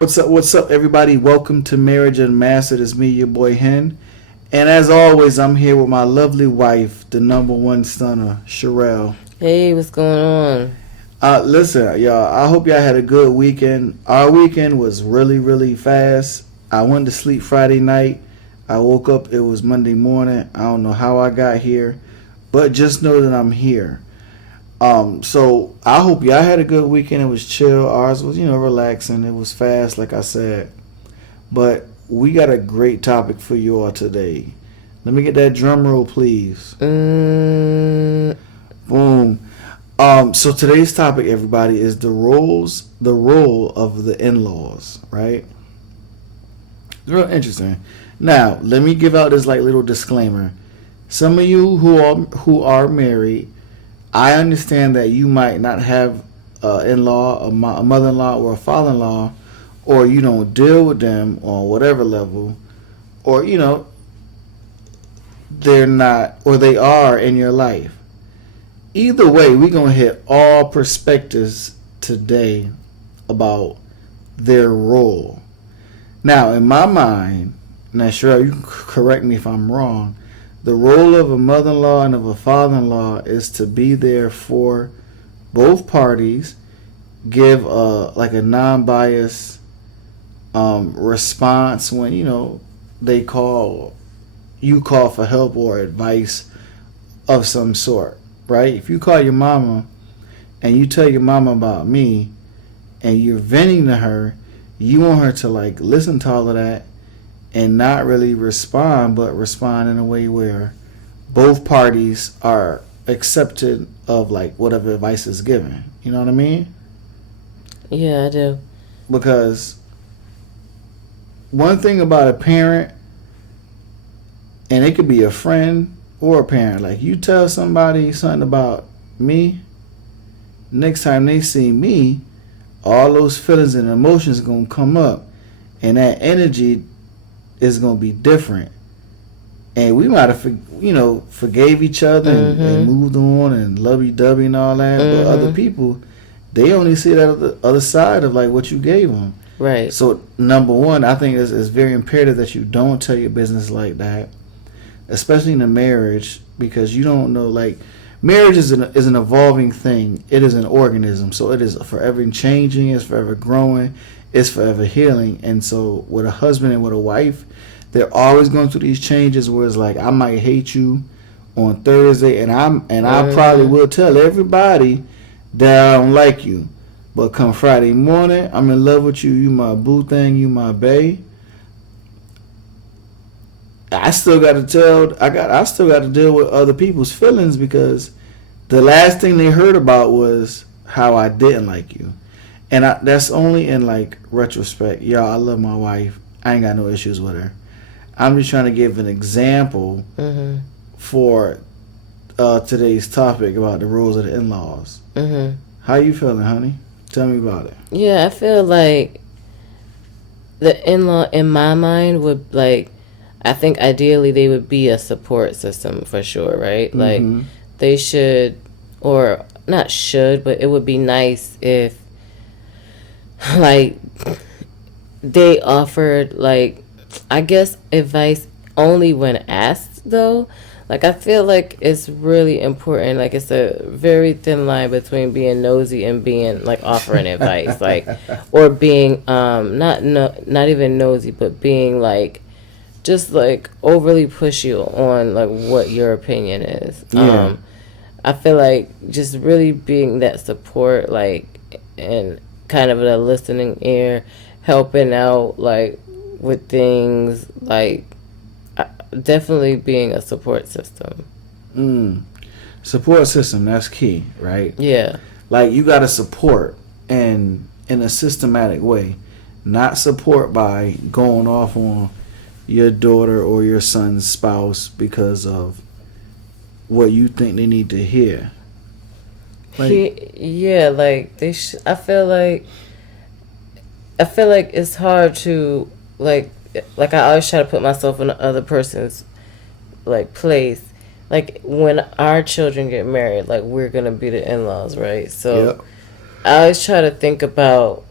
What's up, everybody? Welcome to Marriage Unmastered. It's me, your boy Hen. And as always, I'm here with my lovely wife, the number one stunner, Shireal. Hey, what's going on? Listen, y'all, I hope y'all had a good weekend. Our weekend was really, really fast. I went to sleep Friday night. I woke up, it was Monday morning. I don't know how I got here, but just know that I'm here. So I hope y'all had a good weekend. It was chill. Ours was, relaxing. It was fast, like I said. But we got a great topic for you all today. Let me get that drum roll, please. Boom. So today's topic, everybody, is the role of the in-laws, right? It's real interesting. Now, let me give out this little disclaimer. Some of you who are married, I understand that you might not have an in-law, a mother-in-law, or a father-in-law, or you don't deal with them on whatever level, or they're not, or they are in your life. Either way, we're gonna hit all perspectives today about their role. Now, in my mind, now sure you can correct me if I'm wrong. The role of a mother-in-law and of a father-in-law is to be there for both parties, give a non-biased response when you call for help or advice of some sort, right? If you call your mama and you tell your mama about me and you're venting to her, you want her to listen to all of that and not really respond, but respond in a way where both parties are accepted of whatever advice is given. You know what I mean? Yeah, I do. Because one thing about a parent, and it could be a friend or a parent, you tell somebody something about me, next time they see me, all those feelings and emotions are going to come up, and that energy is going to be different. And we might have forgave each other and moved on and lovey-dovey and all that, but other people, they only see that other side of what you gave them. Right. So number one, I think it's very imperative that you don't tell your business like that, especially in a marriage, because you don't know. Marriage is an evolving thing. It is an organism, so it is forever changing. It's forever growing. It's forever healing. And so with a husband and with a wife, they're always going through these changes where it's I might hate you on Thursday, and I probably will tell everybody that I don't like you. But come Friday morning, I'm in love with you. You my boo thing. You my bae. I still got to deal with other people's feelings, because the last thing they heard about was how I didn't like you. And that's only in retrospect. Y'all, I love my wife. I ain't got no issues with her. I'm just trying to give an example for today's topic about the rules of the in-laws. How you feeling, honey? Tell me about it. Yeah, I feel like the in-law, in my mind, would I think ideally they would be a support system for sure, right? They should, or not should, but it would be nice if they offered I guess advice only when asked, though. I feel like it's really important. It's a very thin line between being nosy and being offering advice, or being not even nosy, but being just overly pushy on what your opinion is. Yeah. I feel just really being that support, and kind of a listening ear, helping out with things, definitely being a support system. Support system, that's key, right? Yeah. You got to support in a systematic way, not support by going off on your daughter or your son's spouse because of what you think they need to hear. I feel like it's hard to I always try to put myself in the other person's place like when our children get married, like we're gonna be the in-laws, right? So Yep. I always try to think about,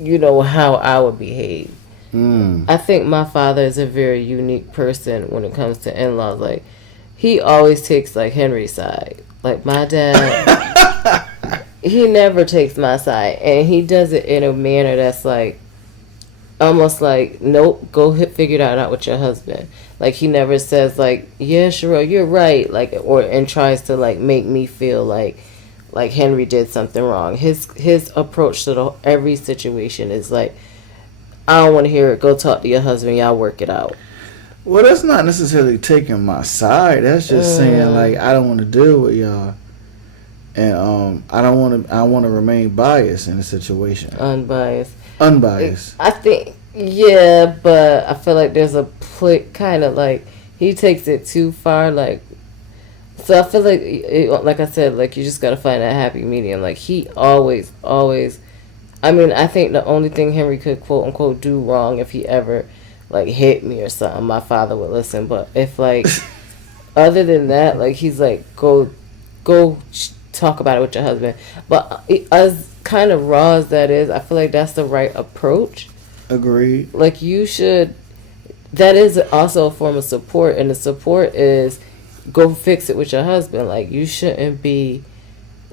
how I would behave. Mm. I think my father is a very unique person when it comes to in-laws. Like, he always takes like Henry's side. Like my dad, he never takes my side, and he does it in a manner that's like almost like, nope, go figure that out with your husband. Like he never says like, yeah, Shireal, you're right, like, or and tries to like make me feel like Henry did something wrong. His approach to every situation is like, I don't want to hear it. Go talk to your husband. Y'all work it out. Well, that's not necessarily taking my side. That's just saying like I don't want to deal with y'all, and I don't want to. I want to remain biased in the situation. Unbiased. Unbiased. I think, yeah, but I feel like there's a kind of like he takes it too far. Like, so I feel like I said, like you just gotta find that happy medium. Like he always. I mean, I think the only thing Henry could quote unquote do wrong if he ever like hit me or something, my father would listen. But if like other than that, like he's like go talk about it with your husband. But as kind of raw as that is, I feel like that's the right approach. Agreed. Like you should. That is also a form of support, and the support is go fix it with your husband. Like you shouldn't be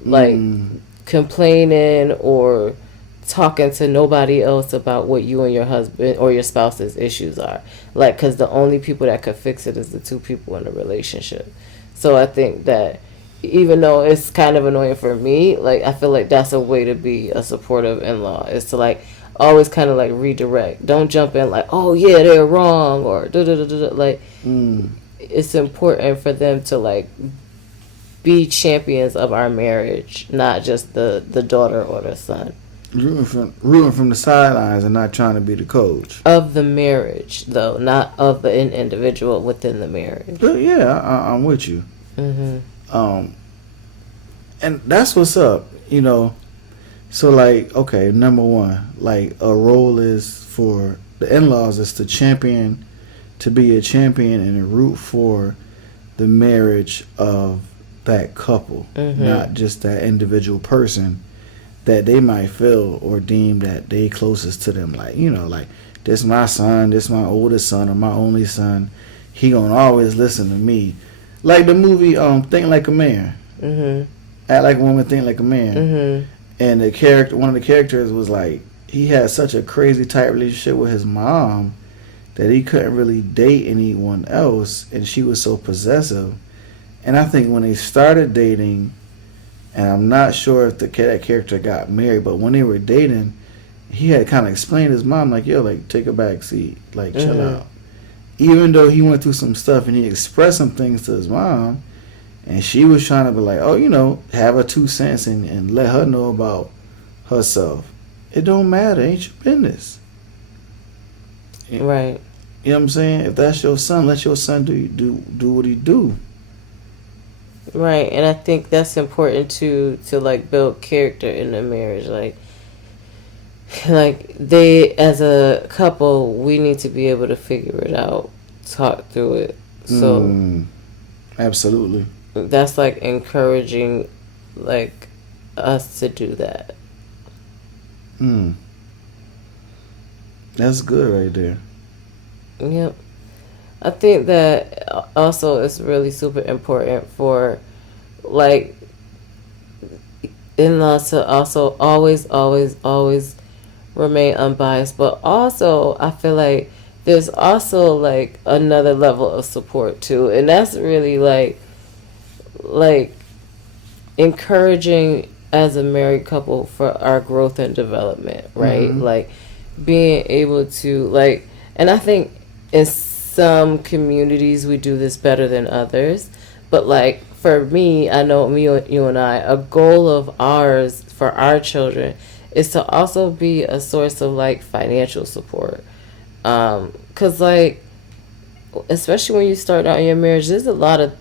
like complaining or talking to nobody else about what you and your husband or your spouse's issues are. Like, because the only people that could fix it is the two people in the relationship. So I think that even though it's kind of annoying for me, like I feel like that's a way to be a supportive in-law, is to like always kind of like redirect. Don't jump in like, oh yeah, they're wrong, or da da da da. Like it's important for them to like be champions of our marriage, not just the daughter or the son. Rooting from the sidelines and not trying to be the coach Of the marriage, though, not of the individual within the marriage. But yeah, I'm with you. And that's what's up, So like, okay, number one, like a role is for the in-laws is to be a champion and a root for the marriage of that couple, not just that individual person that they might feel or deem that they closest to them. Like, like this my son, this my oldest son or my only son. He gonna always listen to me. Like the movie Think Like a Man. Act Like a Woman, Think Like a Man. And one of the characters was like, he had such a crazy tight relationship with his mom that he couldn't really date anyone else, and she was so possessive. And I think when they started dating, and I'm not sure if that character got married, but when they were dating, he had kind of explained to his mom, like, yo, like, take a back seat, like, chill out. Even though he went through some stuff and he expressed some things to his mom, and she was trying to be like, oh, have her 2 cents and let her know about herself. It don't matter. Ain't your business. Right. You know what I'm saying? If that's your son, let your son do what he do. Right, and I think that's important to like build character in the marriage. Like they, as a couple, we need to be able to figure it out, talk through it. So absolutely, that's like encouraging, like us to do that. That's good right there. Yep. I think that also is really super important for like in-laws to also always remain unbiased, but also I feel like there's also like another level of support too, and that's really like encouraging as a married couple for our growth and development, right? Like being able to like, and I think in some communities we do this better than others, but like for me, I know you and I, a goal of ours for our children is to also be a source of like financial support, because like especially when you start out in your marriage, there's a lot of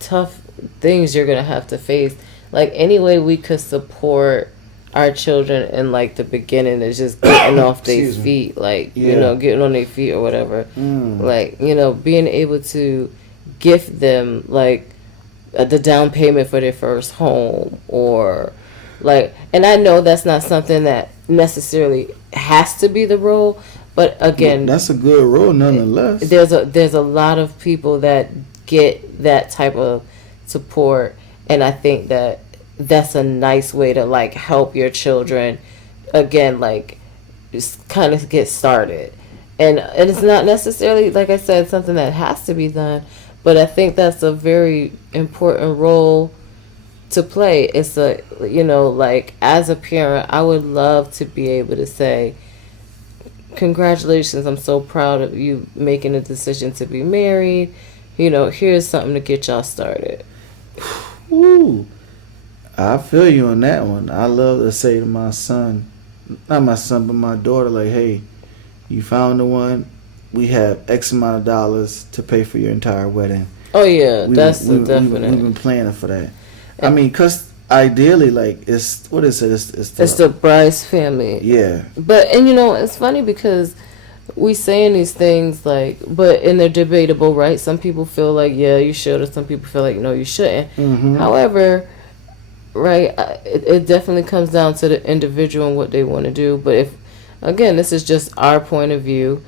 tough things you're gonna have to face. Like any way we could support our children in like the beginning is just getting off their feet, like getting on their feet or whatever. Like being able to gift them like the down payment for their first home, or like, and I know that's not something that necessarily has to be the role, but again, that's a good role nonetheless. There's a lot of people that get that type of support, and I think that that's a nice way to like help your children again, like just kind of get started. And it's not necessarily, like I said, something that has to be done, but I think that's a very important role to play. It's a, you know, like as a parent, I would love to be able to say, congratulations, I'm so proud of you making a decision to be married. You know, here's something to get y'all started. Ooh, I feel you on that one. I love to say to my son, not my son, but my daughter, like, hey, you found the one. We have X amount of dollars to pay for your entire wedding. Oh yeah, that's definite. We've been planning for that. I mean, cause ideally, like, it's what is it? It's the bride's family. Yeah. But and you know, it's funny because we saying these things like, but and they're debatable, right? Some people feel like yeah, you should, or some people feel like no, you shouldn't. Mm-hmm. However, right, it definitely comes down to the individual and what they want to do. But if again, this is just our point of view.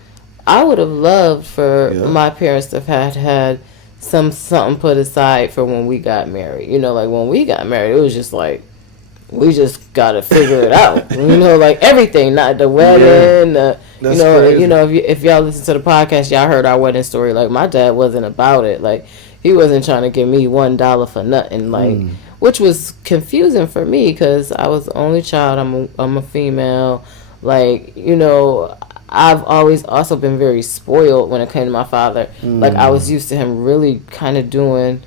I would have loved for my parents to have had something put aside for when we got married. You know, like when we got married, it was just like we just gotta figure it out. You know, like everything, not the wedding. Crazy. You know, if y'all listen to the podcast, y'all heard our wedding story. Like my dad wasn't about it. Like he wasn't trying to give me $1 for nothing. Like which was confusing for me because I was the only child. I'm a female. Like, you know, I've always also been very spoiled when it came to my father. Like, I was used to him really kind of doing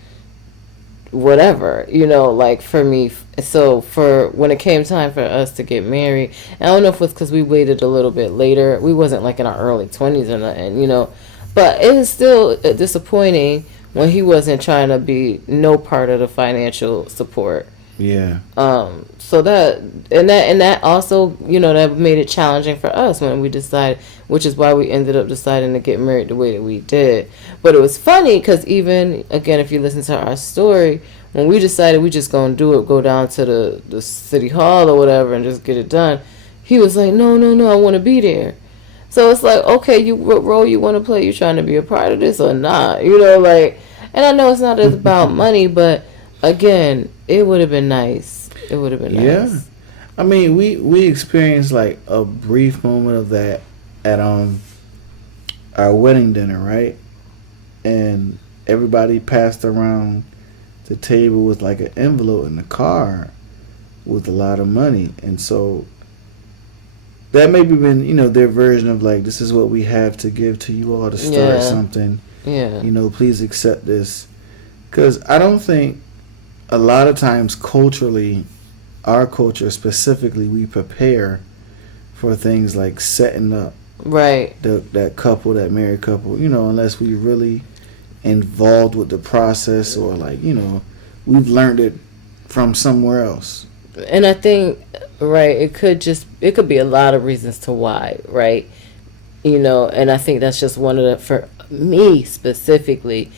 whatever, you know, like for me. So, for when it came time for us to get married, I don't know if it was because we waited a little bit later. We wasn't like in our early 20s or nothing, you know. But it was still disappointing when he wasn't trying to be no part of the financial support. Yeah. So that also, you know, that made it challenging for us when we decided, which is why we ended up deciding to get married the way that we did. But it was funny because even again, if you listen to our story, when we decided we just gonna do it, go down to the city hall or whatever and just get it done, he was like, no, I want to be there. So it's like, okay, what role you want to play? You trying to be a part of this or not? You know, like, and I know it's not about money, but again, it would have been nice. It would have been nice. Yeah. I mean, we experienced like a brief moment of that at our wedding dinner, right? And everybody passed around the table with like an envelope in the car with a lot of money. And so that maybe been, you know, their version of like, this is what we have to give to you all to start something. Yeah. You know, please accept this. Because I don't think a lot of times culturally, our culture specifically, we prepare for things like setting up that couple, that married couple, you know, unless we really involved with the process or like, you know, we've learned it from somewhere else. And I think, right, it could be a lot of reasons to why, right? You know, and I think that's just one of the, for me specifically,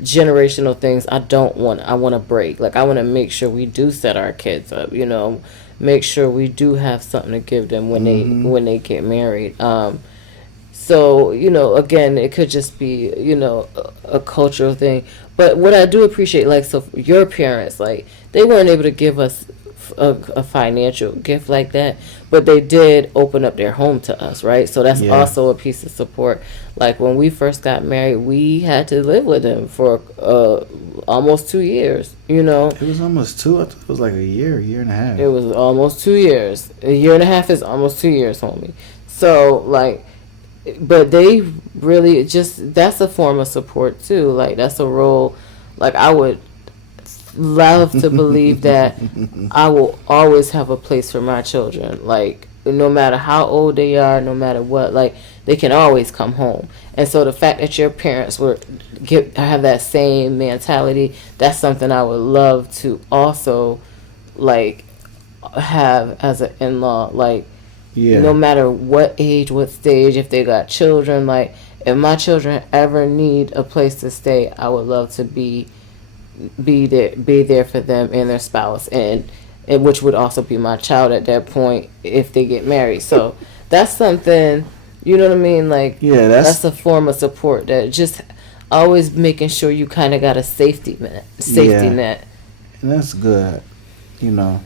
generational things I want to break. Like I want to make sure we do set our kids up, you know, make sure we do have something to give them when they get married. So, you know, again, it could just be, you know, a cultural thing. But what I do appreciate, like, so your parents, like, they weren't able to give us a financial gift like that, but they did open up their home to us, right? So that's also a piece of support. Like when we first got married, we had to live with them for almost 2 years, you know. It was almost 2. I thought it was like a year and a half. It was almost 2 years. A year and a half is almost 2 years, homie. So like, but they really just, that's a form of support too. Like that's a role. Like I would love to believe that I will always have a place for my children. Like no matter how old they are, no matter what, like they can always come home. And so the fact that your parents have that same mentality, that's something I would love to also like have as an in-law. Like no matter what age, what stage, if they got children, like if my children ever need a place to stay, I would love to be there for them and their spouse, and which would also be my child at that point if they get married. So that's something, you know what I mean? Like, Yeah, that's a form of support, that just always making sure you kind of got a safety net. and that's good. You know.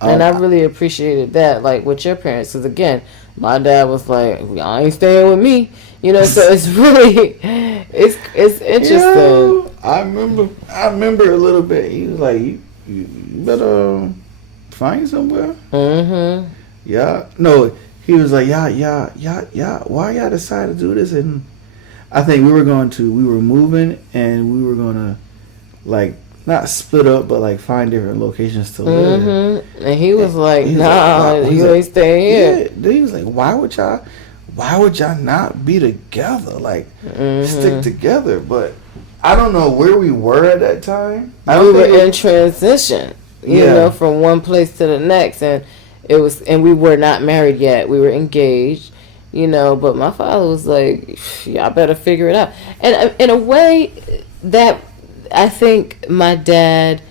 And I really appreciated that, like with your parents, because again, my dad was like, "Y'all ain't staying with me," you know. So it's really, it's interesting. Yeah, I remember a little bit. He was like, "You better find somewhere." Mm-hmm. Yeah, no, he was like, "Yeah. Why y'all decided to do this?" And I think we were moving, and we were gonna like not split up, but like find different locations to live. Mm-hmm. And he was like, He's "Nah, like, you ain't staying here." Yeah, then he was like, "Why would y'all not be together? Like stick together?" But I don't know where we were at that time. We were in transition, you know, from one place to the next, and we were not married yet. We were engaged, you know. But my father was like, "Y'all better figure it out." And in a way, that I think my dad,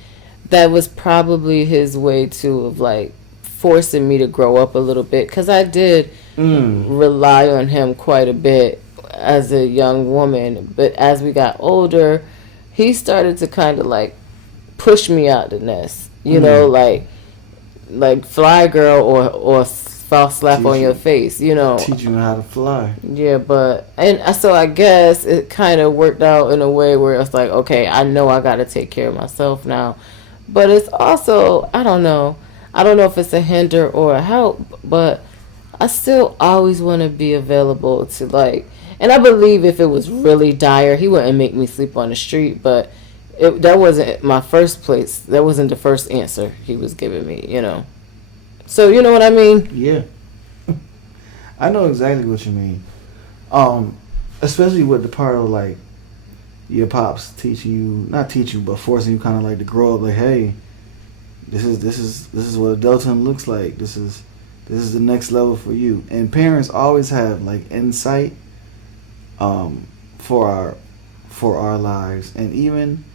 that was probably his way too of like forcing me to grow up a little bit, because I did rely on him quite a bit as a young woman. But as we got older, he started to kind of like push me out the nest, you know, like fly girl or false slap on your face, you know. Teach you how to fly. Yeah, so I guess it kind of worked out in a way where it's like, okay, I know I got to take care of myself now. But it's also, I don't know if it's a hinder or a help, but I still always want to be available to like, and I believe if it was really dire, he wouldn't make me sleep on the street, but that wasn't my first place. That wasn't the first answer he was giving me, you know. So you know what I mean? Yeah. I know exactly what you mean. Especially with the part of like your pops not teach you, but forcing you kind of like to grow up. Like, hey, this is what adulthood looks like. This is the next level for you. And parents always have like insight, for our lives, and even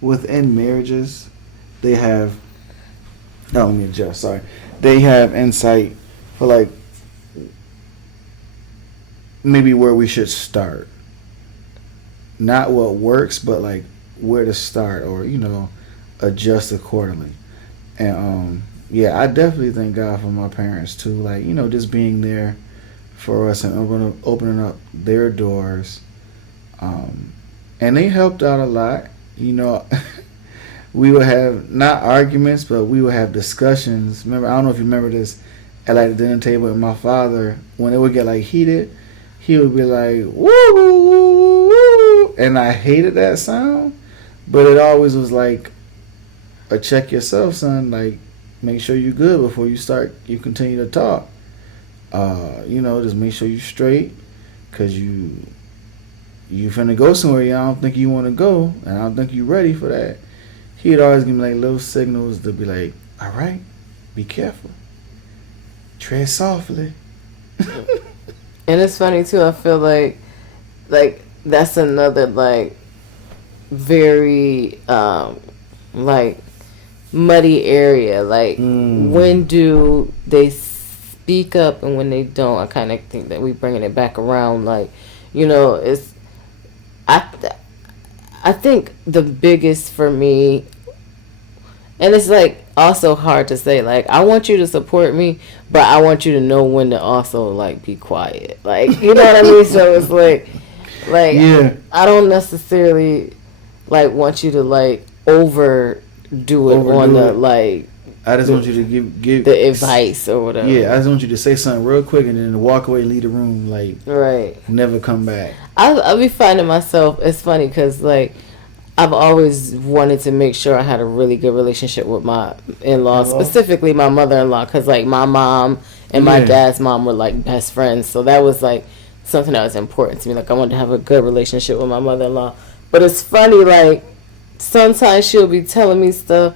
within marriages, they have. No, let me adjust. Sorry, they have insight for like maybe where we should start. Not what works, but like where to start, or you know, adjust accordingly. And yeah, I definitely thank God for my parents too. Like, you know, just being there for us and opening up their doors. And they helped out a lot. You know, we would have not arguments, but we would have discussions. Remember, I don't know if you remember this, at like the dinner table with my father, when it would get like heated, he would be like, woo, woo, woo, woo. And I hated that sound, but it always was like a check yourself, son. Like, make sure you're good before you continue to talk. You know, just make sure you're straight, because you finna go somewhere I don't think you want to go, and I don't think you're ready for that. He'd always give me like little signals to be like, all right, be careful, tread softly. And it's funny too, I feel like that's another like very like muddy area. Like, when do they speak up and when they don't? I kind of think that we bringing it back around. Like, you know, I think the biggest for me, and it's like also hard to say, like, I want you to support me, but I want you to know when to also like be quiet. Like, you know what I mean? So it's like yeah. I don't necessarily like want you to like overdo it on the like. I just want you to give the advice or whatever. Yeah, I just want you to say something real quick and then walk away, leave the room, like, right, never come back. I'll be finding myself. It's funny because like I've always wanted to make sure I had a really good relationship with my in-laws, specifically my mother-in-law, because like my mom and my dad's mom were like best friends, so that was like something that was important to me. Like, I wanted to have a good relationship with my mother-in-law. But it's funny, like sometimes she'll be telling me stuff,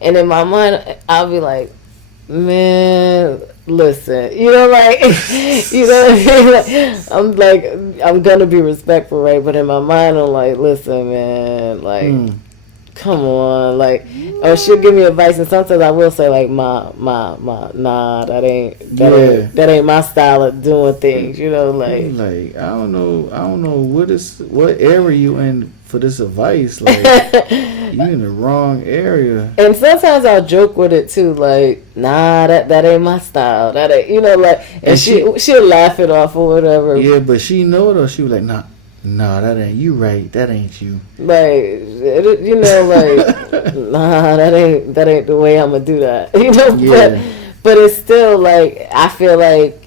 and in my mind I'll be like, man, listen, you know, like, you know what I mean? Like, I'm gonna be respectful, right? But in my mind, I'm like, listen, man, like, come on, like, or she'll give me advice, and sometimes I will say, like, nah, that ain't my style of doing things, you know, like I don't know what area you in for this advice, like you in the wrong area. And sometimes I'll joke with it too, like, nah, that ain't my style, that ain't, you know, like, and she'll laugh it off or whatever. Yeah, but she know though, she was like, nah, that ain't you, right? That ain't you. Like, you know, like, nah, that ain't the way I'm gonna do that. You know, Yeah. but it's still like, I feel like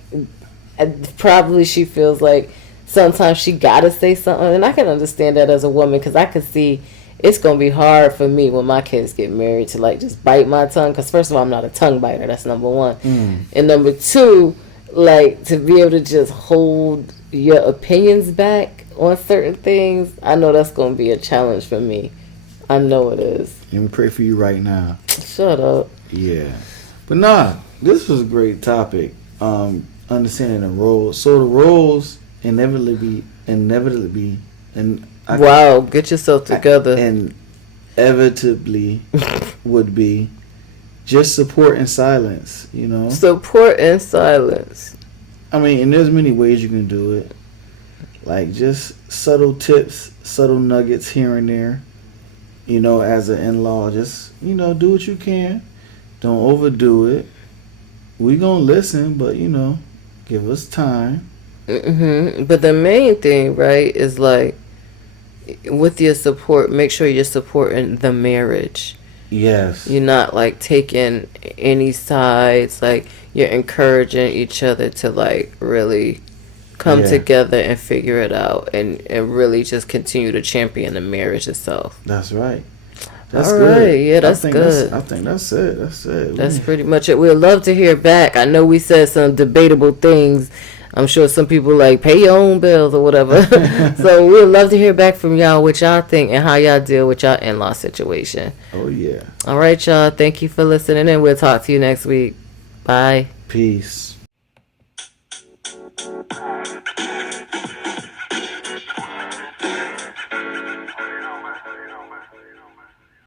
probably she feels like sometimes she gotta say something, and I can understand that as a woman, because I can see it's gonna be hard for me when my kids get married to like just bite my tongue. Because first of all, I'm not a tongue biter. That's number one, and number two, like, to be able to just hold your opinions back on certain things, I know that's going to be a challenge for me. I know it is. Let me pray for you right now. Shut up. Yeah. But nah, this was a great topic. Understanding the roles. So the roles inevitably and wow, get yourself together. And inevitably would be just support and silence, you know? Support and silence. I mean, and there's many ways you can do it. Like, just subtle tips, subtle nuggets here and there. You know, as an in-law, just, you know, do what you can. Don't overdo it. We gonna listen, but, you know, give us time. But the main thing, right, is like, with your support, make sure you're supporting the marriage. Yes. You're not like taking any sides. Like, you're encouraging each other to like really come together and figure it out, and really just continue to champion the marriage itself. That's right. That's all good. Right. Yeah, that's good. I think that's it. That's it. That's pretty much it. We'd love to hear back. I know we said some debatable things. I'm sure some people like pay your own bills or whatever. So we'd love to hear back from y'all what y'all think and how y'all deal with y'all in-law situation. Oh, yeah. All right, y'all. Thank you for listening, and we'll talk to you next week. Bye. Peace.